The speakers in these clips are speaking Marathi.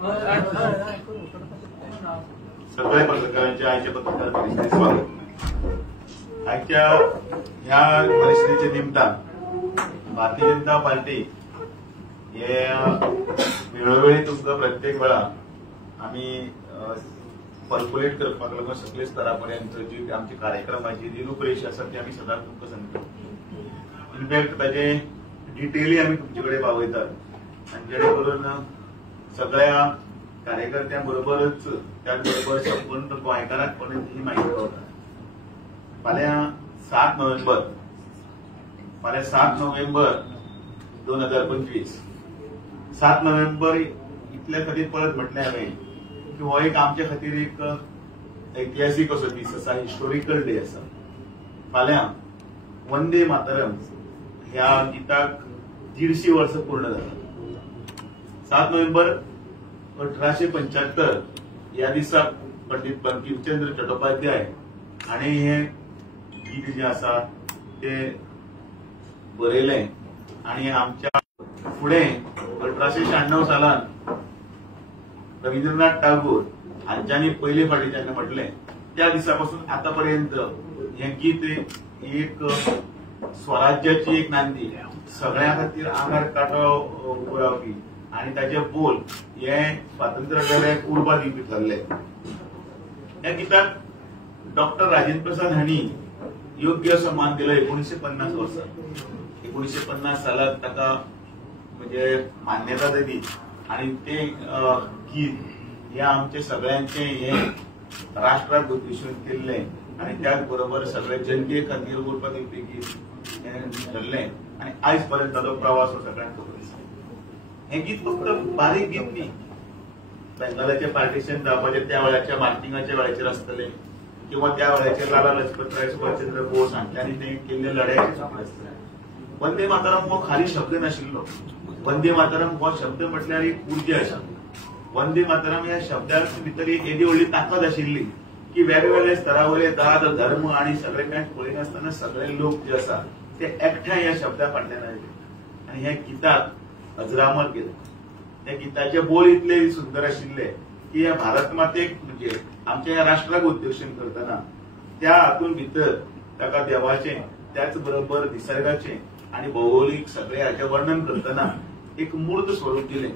सगळ्या पत्रकारांच्या आजच्या पत्रकार परिषदेत स्वागत। आजच्या ह्या परिषदेच्या निमतान भारतीय जनता पार्टी हे वेळोवेळी तुमकां प्रत्येक वेळा आम्ही कॅल्क्युलेट करपाक लागून सगळे स्तरापर्यंत जी आमची कार्यक्रमाची जी रूपरेषा आसा ती आम्ही सदांच तुमकां सांगता। इनफॅक्ट ताजे डिटेली आम्ही तुमचे कडेन पावयतात आणि जेणे करून सगळ्या कार्यकर्त्यांबरोबरच त्याचबरोबर संपूर्ण गोंयकारांक पर्यंत ही माहिती पावता। फाल्यां 7 नोव्हेंबर 2025 7 नोव्हेंबर इतल्या खातीर परत म्हटलें हांवें की हो एक आमचे खातीर एक ऐतिहासीक असो दीस आसा, हिस्टोरिकल डे आसा। फाल्यां वंदे मातरम ह्या गिताक 150 वर्सां पूर्ण जातात। 7 नोव्हेंबर 1875 ह्या दिसा पंडित बंकिमचंद्र चट्टोपाध्याय हाणें हे गीत जे आसा ते बरयलें आणि आमच्या फुडें 1896 सालान रवींद्रनाथ टागोर हांच्यांनी पयले फावटी जेन्ना म्हटलें त्या दिसा पासून आतां पर्यंत हें गीत एक स्वराज्याची एक नांदी, सगळ्यां खातीर आंगार कांटो उरावपी आणि ताचे बोल हे स्वातंत्र्य लढ्याक उर्बा दिवपी ठरले। ह्या गीताक डॉक्टर राजेंद्र प्रसाद हांणी योग्य असो मान दिलो 1950 वर्सा। 1950 सालाक ताका म्हणजे मान्यता दिली आणि ते गीत हे आमचे सगळ्यांचे हे राष्ट्राक उद्देशून केल्ले आणि त्याच बरोबर सगळे जनते खातीर उर्बा दिवपी गीत हे ठरले आणि आयज पर्यंत ताचो प्रवास सगळ्यांक खबर आसा। हे गीत फक्त बारीक गीत न्ही, बेंगालाचे पार्टिशन जावपाचे त्या वेळाच्या मार्चिंगाच्या वेळाचेर आसतले किंवा त्या वेळाचेर लाला लजपतराय सुभाषचंद्र बोस हांच्यांनी ते केल्ले लढायचे चुकले आसतले। वंदे मातरम हो खाली शब्द नाशिल्लो। वंदे मातरम हो शब्द म्हटल्यार एक उर्जा आसा। वंदे मातरम ह्या शब्दाक भितर एक येदी व्हडली ताकद आशिल्ली की वेगवेगळ्या स्तरावयले जात धर्म आणि सगळे काय पळयनासतना सगळे लोक जे आसा ते एकठांय ह्या शब्दा फाटल्यान आयले आणि ह्या गीताक अजरामर केलें। त्या गीताचे बोल इतले सुंदर आशिल्ले की ह्या भारत मातेक म्हणजे आमच्या ह्या राष्ट्राक उद्देशून करतना त्या हातून भितर ताका देवाचे त्याच बरोबर निसर्गाचे आणि भौगोलिक सगळे हाचे वर्णन करतना एक मूर्त स्वरूप दिलें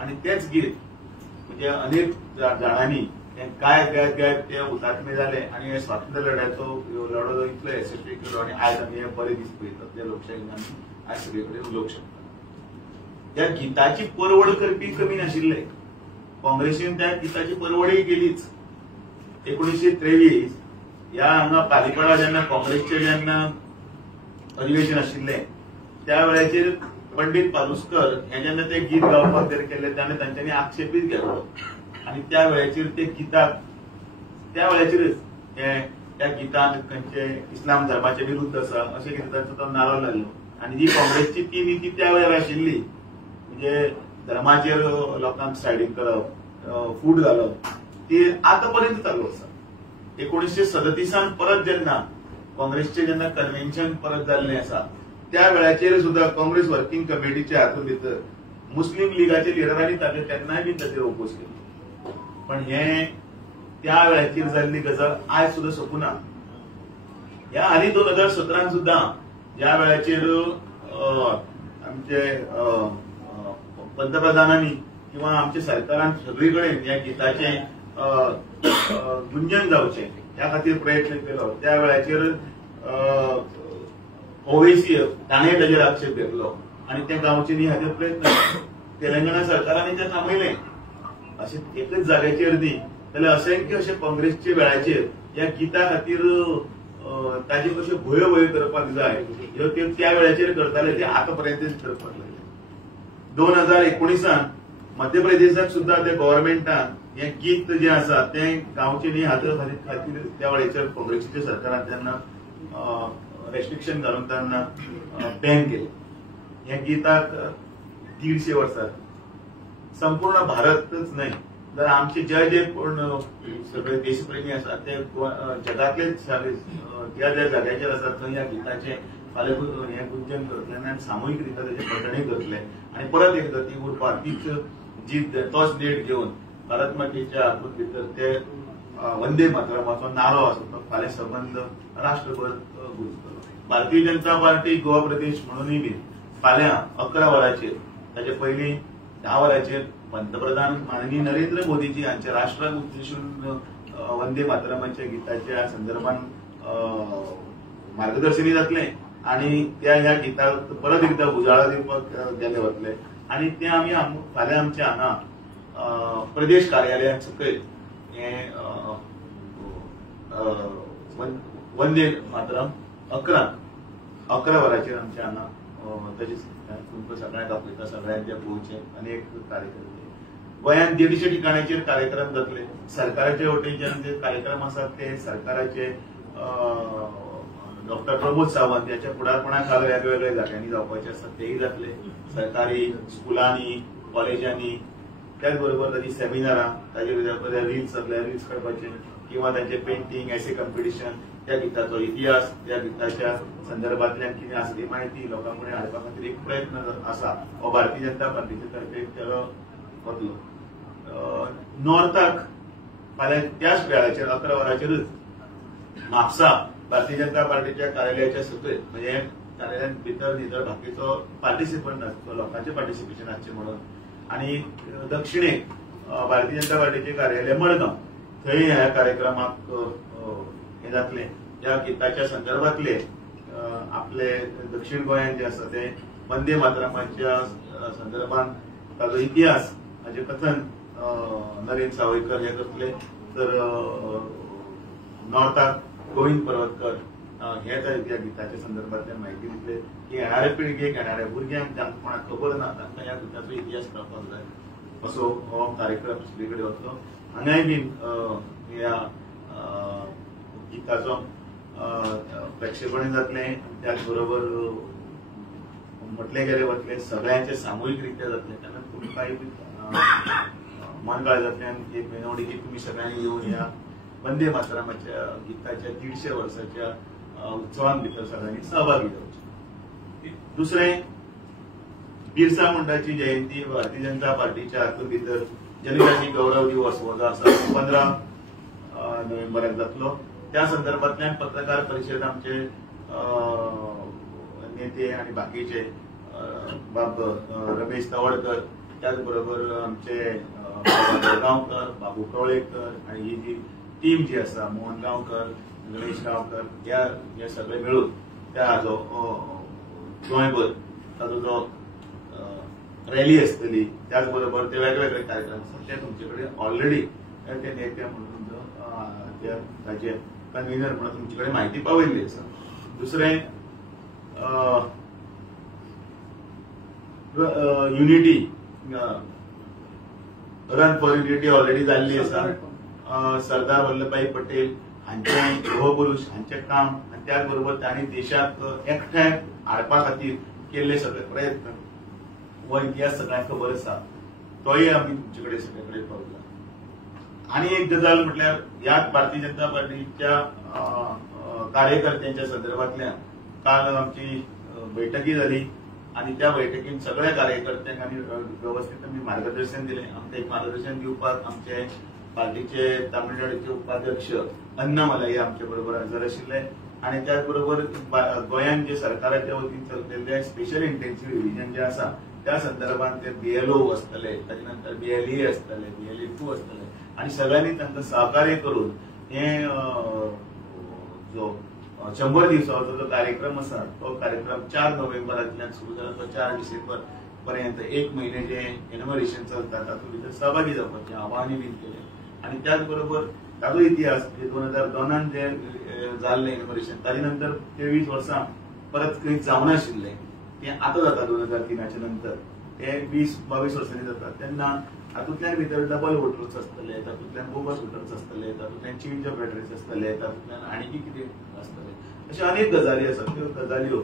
आणि तेच गीत म्हणजे अनेक जाणांनी गायत गायत गायत ते हुतात्मे जाले आणि हे स्वातंत्र्य लढ्याचो लढो इतलो यशस्वी केलो आणि आयज आमी हे बरे दीस पळयतात त्या लोकशायेन आमी आयज सगळे कडेन उलोवंक शकता। त्या गीताची परवड करपी कमी नाशिल्ले, काँग्रेसीन त्या गीताची परवडय केलीच। 1923 ह्या हांगा पालिपाडा जेन्ना काँग्रेसचे जेन्ना अधिवेशन आशिल्ले त्या वेळाचेर पंडित पालुस्कर हे जेन्ना ते गीत गावपाक जर केले तेन्ना तांच्यांनी आक्षेपीत घेतलो आणि त्या वेळाचेर ते गीताक त्या वेळाचेरच त्या गीतान खंयचे इस्लाम धर्माचे विरुद्ध आसा अशें कितें तांचो तो नारो लागलो आणि जी काँग्रेसची ती नीती त्या वेळार आशिल्ली म्हणजे धर्माचेर लोकांक सायडीक करप, फूट घालप ती आतां पर्यंत चालू आसा। 1937 परत जेन्ना काँग्रेसचे जेन्ना कन्व्हेन्शन परत जाल्लें आसा त्या वेळाचेर सुद्धा काँग्रेस वर्किंग कमिटीच्या हातूंत भितर मुस्लीम लीगाच्या लिडरांनी ताका तेन्नाय बी ताचेर ओपोज केली, पण हे त्या वेळाचेर जाल्ली गजाल आयज सुद्धा सोंपुना। ह्या हालीं 2017 सुद्धा ज्या वेळाचेर आमचे पंतप्रधानांनी किंवा आमच्या सरकारान सगळी कडेन ह्या गीताचे गुंजन जावचे ह्या खातीर प्रयत्न केलो त्या वेळाचेर ओवेसी ताणें ताचेर आक्षेप घेतलो आणि ते गांवचे न्ही हाचेर प्रयत्न तेलंगणा सरकारान ते थांबयलें। अशें एकच जाग्याचेर न्ही जाल्यार असंख्य अशे काँग्रेसचे वेळाचेर ह्या गिता खातीर ताचे कशे भोयो करपाक जाय ह्यो ते त्या वेळाचेर करताले ते आतां पर्यंत करपाक लागले। 2019 मध्य प्रदेशाक सुद्धा ते गव्हर्नमेंटान हे गीत जे आसा ते गांवचे न्ही हाच्या खातीर त्या वेळाचेर काँग्रेसीच्या सरकारान तेन्ना रेस्ट्रिक्शन घालून तेन्ना बॅन केलें। हे गीताक 150 वर्सां संपूर्ण भारतच न्हय तर आमचे जे कोण सगळे देशप्रेमी आसा ते जगातले ज्या ज्या जाग्याचेर आसा थंय ह्या गीताचे फाल्यां हे गुंजन करतले आणि सामूहिक रित्या त्याचे पठणय करतले आणि परत एकदा ती उरपा तीच जी तोच नेट घेवन भारत मातेच्या हातूंत भितर ते वंदे मातरमाचो नारो आसा तो फाल्यां संबंद राष्ट्रभर गुंजतलो. भारतीय जनता पार्टी गोवा प्रदेश म्हणूनय बी फाल्यां 11 वरांचेर ताचे पयलीं 10 वरांचेर पंतप्रधान माननीय नरेंद्र मोदीजी हांच्या राष्ट्राक उद्देशून वंदे मातरमाच्या गिताच्या संदर्भात मार्गदर्शनी जातले आणि ह्या गिताक परत एकदा उजाळा दिवपाक गेले वतले आणि ते आमी फाल्यां आमच्या हांगा प्रदेश कार्यालयात सकयल हे वंदे मातरम 11 वरांचेर आमच्या हांगा तशेंच तुमकां सगळ्यांक आपयता, सगळ्यांक ते पळोवचे अनेक कार्यक्रम गोंयांत 150 ठिकाणाचेर कार्यक्रम जातले. सरकाराचे वटेच्यान जे कार्यक्रम आसात ते सरकाराचे डॉक्टर प्रमोद सावंत याच्या फुडारपणाखाल वेगवेगळ्या जाग्यांनी जावपाचे आसात तेही जातले. सरकारी स्कुलांनी, कॉलेजांनी, त्याच बरोबर ताची सेमिनारां, ताचे रील्स जातले, रील्स काडपाचे किंवा तांचे पेंटिंग, एसे कॉम्पिटिशन, त्या गिताचो इतिहास, त्या गिताच्या संदर्भातल्यान कितें आसा ती माहिती लोकां कडेन हाडपा खातीर एक प्रयत्न आसा हो भारतीय जनता पार्टीचे तर्फे केलो वतलो. नॉर्थाक फाल्यां त्याच वेळाचेर 11 वरांचेरच म्हापसा भारतीय जनता पार्टीच्या कार्यालयाच्या सकयल म्हणजे कार्यालयात भितर न्हिदळ बाकीचो पार्टिसिपंट आसतो, लोकांचे पार्टिसिपेशन आसचें म्हणून. आणि दक्षिणेक भारतीय जनता पार्टीचे कार्यालय मडगांव थंय ह्या कार्यक्रमाक हे जातले. ह्या गिताच्या संदर्भातले आपले दक्षिण गोंयांत जे आसा ते वंदे मातरमाच्या संदर्भात ताचो इतिहास हाचे कथन नरेंद्र सावयकर हे करतले. तर नॉर्थाक गोविंद पर्वतकर हे त्या गिताच्या संदर्भातल्यान म्हायती दितले की येणाऱ्या पिळगेक, येणाऱ्या भुरग्यांक जांकां कोणाक खबर ना तांकां ह्या गिताचो इतिहास कळपाक जाय असो हो कार्यक्रम सगळे कडेन वतलो. हांगाय बीन ह्या गिताचो प्रक्षेपण जातले. त्याच बरोबर म्हटले गेले वतले सगळ्यांचे सामुहीक रित्या जातले. तेन्ना तुमकांय मनगळ जातल्यान एक मेनवडीक तुम्ही सगळ्यांनी येवन ह्या वंदे मातरमाच्या गिताच्या 150 वर्साच्या उत्सवान भितर सगळ्यांनी सहभागी जावचे. दुसरें बिरसा मुंडाची जयंती भारतीय जनता पार्टीच्या हातूंत भितर जनजाती गौरव दिवस हो जो आसा 15 नोव्हेंबराक जातलो. त्या संदर्भातल्यान पत्रकार परिशद आमचे नेते आणि बाकीचे बाब रमेश तवडकर, त्याच बरोबर आमचे गांवकर, बाबू कवळेकर आणि ही जी टीम जी आसा मोहन गांवकर, गणेश गांवकर हे सगळे मिळून त्या हाजो गोंयभर ताजो जो रॅली आसतली, त्याच बरोबर ते वेगवेगळे कार्यक्रम आसात ते तुमचे कडेन ऑलरेडी ते नेते म्हणून ताचे कन्व्हिनर म्हणून तुमचे कडेन म्हायती पावयल्ली आसा. दुसरें unity run for unity already जाल्ली आसा. सरदार वल्लभभाई पटेल हांचे लोहपुरुष हांचे काम आनी त्याच बरोबर तांणी देशाक एकठांय हाडपा खातीर केल्ले सगळे प्रयत्न हो इतिहास सगळ्यांक खबर आसा. तोय आमी तुमचे कडेन सगळे कडेन पावयला. आणि एक गजाल म्हटल्यार ह्याच भारतीय जनता पार्टीच्या कार्यकर्त्यांच्या संदर्भातल्यान काल आमची बैठकी जाली आणि त्या बैठकीत सगळ्या कार्यकर्त्यांक आमी व्यवस्थित आमी मार्गदर्शन दिलें. आमकां एक मार्गदर्शन दिवपाक आमचे पार्टीचे तामिळनाडूचे उपाध्यक्ष अन्नामलाई आमचे बरोबर हजर आशिल्ले आणि त्याच बरोबर गोंयांत जे सरकाराच्या वतीन चलतलेले स्पेशल इंटेन्सिव्ह रिव्हिजन जे आसा त्या संदर्भात ते BLO आसतले, ताचे नंतर BLA आसतले, BLA2 आसतले आणि सगळ्यांनी तांकां सहकार्य करून हे जो 100 दिवसाचो जो कार्यक्रम आसा तो कार्यक्रम 4 नोव्हेंबरांतल्यान सुरू जाला तो 4 डिसेंबर पर्यंत 1 म्हयने जे एनमरेशन चलता तातूंत भितर सहभागी जावपाचें आवाहनूय बीन केलें. आणि त्याच बरोबर ताजो इतिहास 2002 जे जाल्लें एनमरेशन ताजे नंतर 23 वर्सां परत खंय जावनाशिल्लें तें आतां जाता 2003च्या नंतर ते 20-22 वर्सांनी जाता. तेन्ना हातूंतल्यान भितर डबल वोटर्स आसतले, तातूंतल्यान बोगस वोटर्स आसतले, तातूंतल्यान चेंज ऑफ एड्रेस आसतले, तातूंतल्यान आनीक कितें आसतले अशे अनेक गजाली आसात. त्यो गजाल्यो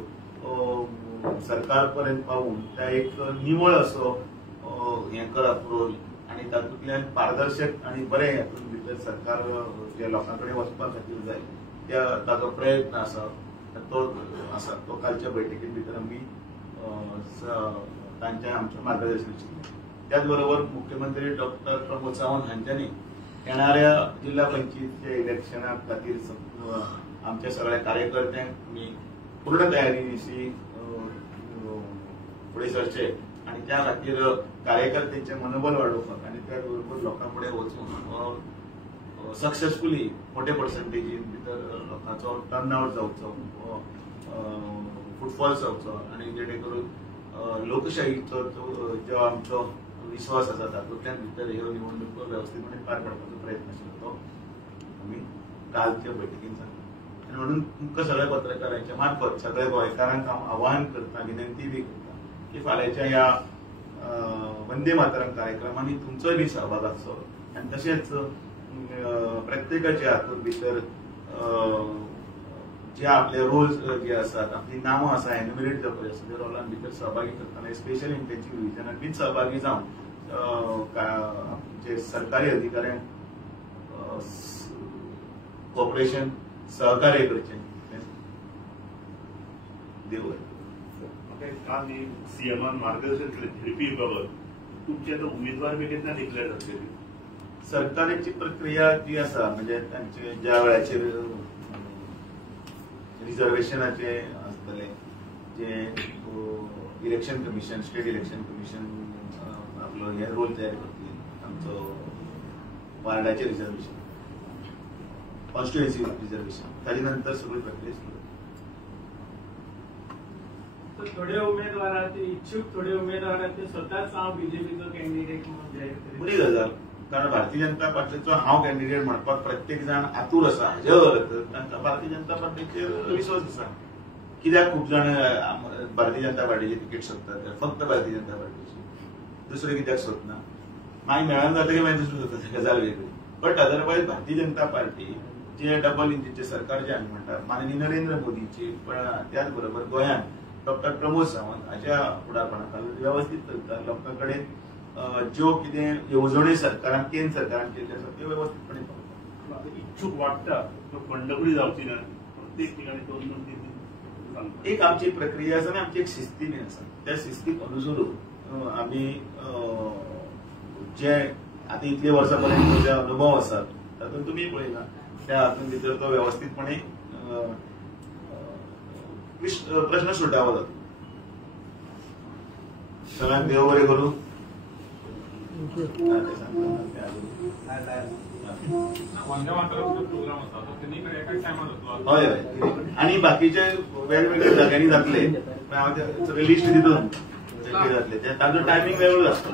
सरकार पर्यंत पावून त्या एक निवळ असो हें करप रोल आणि तातूंतल्यान पारदर्शक आणि बरें हातूंत भितर सरकार जे लोकां कडेन वचपा खातीर जाय त्या ताचो प्रयत्न आसा तो कालच्या बैठकीत भितर आमी तांच्या आमच्या मार्गदर्शनाची त्याचबरोबर मुख्यमंत्री डॉक्टर प्रमोद सावंत हांच्यांनी येणाऱ्या जिल्हा पंचायतीच्या इलेक्शना खातीर आमच्या सगळ्या कार्यकर्त्यांक मी पूर्ण तयारीनिशी फुडें सरचे आणि त्या खातीर कार्यकर्त्यांचे मनोबल वाडोवपाक आणि त्याचबरोबर लोकांपुढे वचून सक्सेसफुली मोठ्या पर्संटेजीन भितर लोकांचो टर्नआउट जावचो, फुटफॉल जावचो आणि जेणे करून लोकशाहीचो जो आमचो विश्वास आसा तातूंतल्यान भितर ह्यो निवडणुको वेवस्थीतपणे पार पाडपाचो प्रयत्न आशिल्लो तो आमी कालच्या बैठकीन सांगलो. आणि म्हणून तुमकां सगळ्या पत्रकारांच्या मार्फत सगळ्या गोंयकारांक हांव आवाहन करता, विनंती बी करता की फाल्यांच्या ह्या वंदे मातरम कार्यक्रमांनी तुमचोय बी सहभाग आसचो आणि तशेंच प्रत्येकाच्या हातूंत भितर जे आपले रोल्स जे आसात, आपली नांवां आसा एन्युमरेट जावपाची आसा, त्या रोलान भितर सहभागी करतना स्पेशल इंटेन्सिव्ह रिव्हिजनाक बी सहभागी जावन जे सरकारी अधिकाऱ्यांक कॉपरेशन सहकार्य करचें देव. काल सीएमान मार्गदर्शन केलें झेडपी विभागात तुमचे आता उमेदवार बी केन्ना डिक्लेअर जातले? सरकाराची प्रक्रिया जी आसा म्हणजे तांचे ज्या वेळाचेर रिजर्वेशनाचे आसतले, जे election commission, state election commission आपलो हे रोल तयार करतले, आमचो वार्डाचे रिजर्वेशन, कॉन्स्टिट्युएन्सी रिजर्वेशन, ताजे नंतर सगळी प्रक्रिया सुरू. थोडे उमेदवार इच्छुक थोडे उमेदवार ते स्वतःच हांव बीजेपीचो कॅन्डिडेट म्हणून जाहीर केले. बरी गजाल, कारण भारतीय जनता पार्टीचो हांव कॅन्डिडेट म्हणपाक प्रत्येक जाण आतूर आसा. हाजे तांकां भारतीय जनता पार्टीचेर विश्वास आसा. कित्याक खूब जाण भारतीय जनता पार्टीची तिकेट सोदतात, फक्त भारतीय जनता पार्टीची, दुसरे कित्याक सोदना. मागीर मेळून जातकीर मागीर दुसरें सोदता, गजाल वेगळी. But otherwise Bharatiya Janata party जे डबल इंजिनचे सरकार जे आमी म्हणटात, माननीय नरेंद्र मोदीची, पण त्याच बरोबर गोंयांत डॉक्टर प्रमोद सावंत हाच्या फुडारपणाखाला वेवस्थीत चलता. लोकां कडेन ज्यो कितें येवजण्यो सरकारान, केंद्र सरकारान केल्ल्यो आसा त्यो वेवस्थीतपणे पावता. इच्छुक वाटता बंडखोरी जावची ना, प्रत्येक ठिकाणी 2-2-3 एक आमची प्रक्रिया आसा आनी आमची एक शिस्ती बी आसा. त्या शिस्तीक अनुसरून आमी जे आता इतले वर्सां पर्यंत जे अनुभव आसात तातूंत तुमी पळयला, त्या हातूंत भितर तो वेवस्थीतपणे प्रश्न सुटावो जाता. सगळ्यांक देव बरें करूं. हय हय, आणि बाकीचे वेगवेगळ्या जाग्यांनी जातले, सगळे लिस्ट दितून जातले, ताजो टायमींग वेगळो आसता.